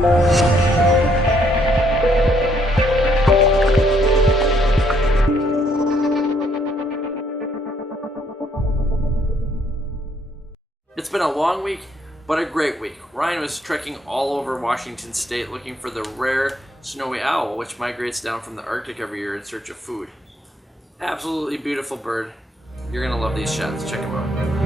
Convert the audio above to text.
It's been a long week, but a great week. Ryan was trekking all over Washington State looking for the rare snowy owl, which migrates down from the Arctic every year in search of food. Absolutely beautiful bird. You're gonna love these shots. Check them out.